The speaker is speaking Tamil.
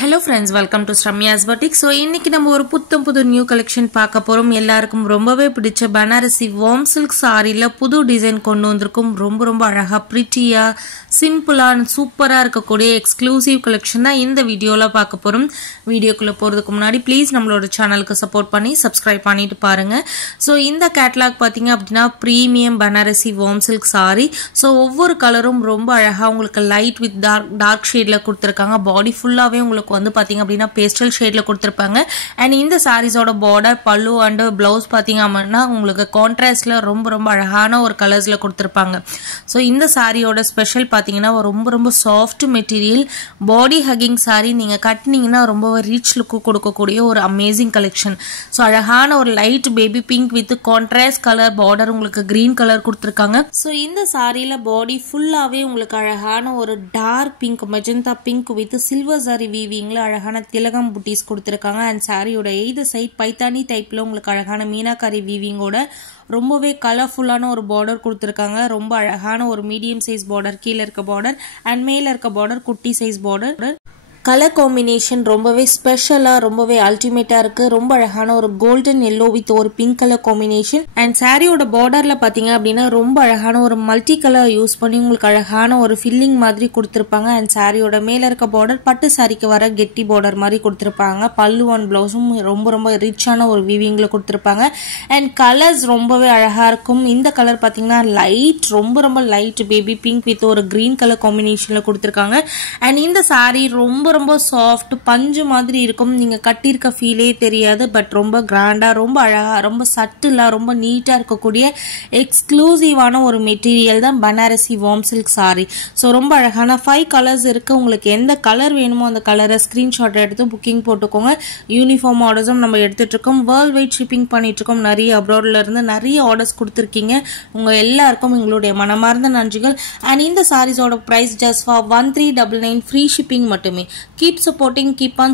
Hello friends, welcome to Shramya's Boutique. So இன்னைக்கு நம்ம ஒரு புது நியூ கலெக்ஷன் பார்க்க போறோம். எல்லாருக்கும் ரொம்பவே பிடிச்ச பனாரசி warm silk சாரில புது டிசைன் கொண்டு வந்திருக்கும். ரொம்ப அழகா பிரிட்டியா சிம்பிளா சூப்பரா இருக்கக்கூடிய எக்ஸ்க்ளூசிவ் கலெக்ஷன் தான் இந்த வீடியோல பார்க்க போறோம். வீடியோக்குள்ள போறதுக்கு முன்னாடி ப்ளீஸ் நம்மளோட சேனலுக்கு சப்போர்ட் பண்ணி சப்ஸ்கிரைப் பண்ணிட்டு பாருங்க. சோ இந்த கேட்டலாக் பாத்தீங்க அப்படினா premium Banarasi warm silk sorry. So ஒவ்வொரு கலரும் ரொம்ப அழகா உங்களுக்கு லைட் வித் டார்க் ஷேட்ல கொடுத்திருக்காங்க. பாடி ஃபுல்லாவே உங்களுக்கு வந்து பாத்தீங்க அப்படினா பேஸ்டல் ஷேட்ல கொடுத்திருப்பாங்க. and இந்த சாரீஸோட border பல்லு and blouse பாத்தீங்க அப்படினா உங்களுக்கு கான்ட்ராஸ்ட்ல ரொம்ப அழகான ஒரு கலர்ஸ்ல கொடுத்திருப்பாங்க. சோ இந்த சாரியோட ஸ்பெஷல் பாத்தீங்கன்னா ரொம்ப சாஃப்ட் மெட்டீரியல் பாடி ஹக்கிங் சாரி. நீங்க கட்டினீங்கன்னா ரொம்ப ரிச் லுக் கொடுக்கக்கூடிய ஒரு அமேசிங் கலெக்ஷன். சோ அழகான ஒரு light baby pink with contrast colour border உங்களுக்கு green கலர் கொடுத்திருக்காங்க. சோ இந்த சாரியில பாடி ஃபுல்லாவே உங்களுக்கு அழகான ஒரு dark pink magenta pink with silver sari வீவிங்ல அழகான திலகம் புட்டிஸ் கொடுத்திருக்காங்க. அண்ட் சாரியோட எய்த சைட் பைத்தானி டைப்ல உங்களுக்கு அழகான மீனாக்காரி வீவிங்கோட ரொம்பவே கலர்ஃபுல்லான ஒரு பார்டர் கொடுத்திருக்காங்க. ரொம்ப அழகான ஒரு மீடியம் சைஸ் பார்டர், கீழ இருக்க பார்டர் அண்ட் மேல இருக்க பார்டர் குட்டி சைஸ் பார்டர். கலர் காம்பினேஷன் ரொம்பவே ஸ்பெஷலா ரொம்பவே அல்டிமேட்டா இருக்கு. ரொம்ப அழகான ஒரு கோல்டன் எல்லோ வித் ஒரு பிங்க் கலர் காம்பினேஷன். அண்ட் சாரியோட பார்டர்ல பாத்தீங்க அப்படின்னா ரொம்ப அழகான ஒரு மல்டி கலர் யூஸ் பண்ணி உங்களுக்கு அழகான ஒரு ஃபில்லிங் மாதிரி கொடுத்திருப்பாங்க. அண்ட் சாரியோட மேல இருக்க பார்டர் பட்டு சாரிக்கு வர கெட்டி பார்டர் மாதிரி கொடுத்திருப்பாங்க. பல்லு அண்ட் பிளவுஸும் ரொம்ப ரிச்சான ஒரு வீவிங்ல கொடுத்திருப்பாங்க. அண்ட் கலர்ஸ் ரொம்பவே அழகா இருக்கும். இந்த கலர் பாத்தீங்கன்னா லைட் ரொம்ப லைட் பேபி பிங்க் வித் ஒரு கிரீன் கலர் காம்பினேஷன்ல கொடுத்திருக்காங்க. அண்ட் இந்த சாரி ரொம்ப சாஃப்ட் பஞ்சு மாதிரி இருக்கும். நீங்க கட்டியிருக்க ஃபீலே தெரியாது. பட் ரொம்ப கிராண்டா ரொம்ப அழகா ரொம்ப சட்டிலா ரொம்ப நீட்டா இருக்கக்கூடிய எக்ஸ்க்ளூசிவான ஒரு மெட்டீரியல் தான் Banarasi warm silk sorry. So ரொம்ப அழகான 5 கலர்ஸ் இருக்கு. உங்களுக்கு எந்த கலர் வேணுமோ அந்த கலரை ஸ்கிரீன்ஷாட் எடுத்து புக்கிங் போட்டுக்கோங்க. யூனிஃபார்ம் ஆர்டர்ஸும் நம்ம எடுத்துட்டு இருக்கோம். வேர்ல்ட் வைட் ஷிப்பிங் பண்ணிட்டு இருக்கோம். நிறைய அப்ராட்ல இருந்து நிறைய ஆர்டர்ஸ் கொடுத்துருக்கீங்க. உங்க எல்லாருக்கும் எங்களுடைய மனமார்ந்த நன்றிகள். அண்ட் இந்த சாரீஸோட price just for 1399 free shipping மட்டுமே. Keep supporting, keep on